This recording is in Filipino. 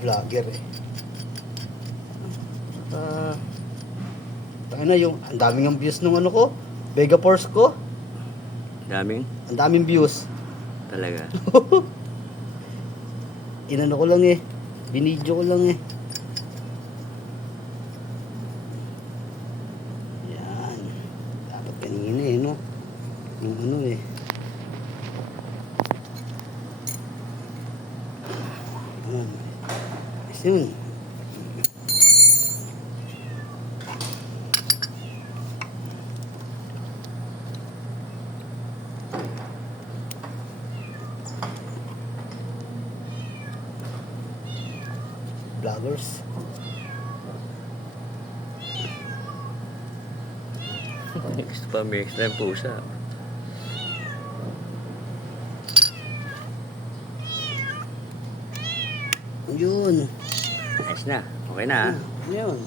Vlogger eh. Tayo na yung, ang daming ang views nung ano ko. Vega Force ko. Daming Ang daming views. talaga. Inano ko lang eh. Binidyo ko lang eh. Yan. Dapat kanina eh, no? Yung ano eh. Yan. Kasi yun. Vloggers. Gusto pa may extra yung pusa. Yun. Ayos na. Okay na, ha? Yun.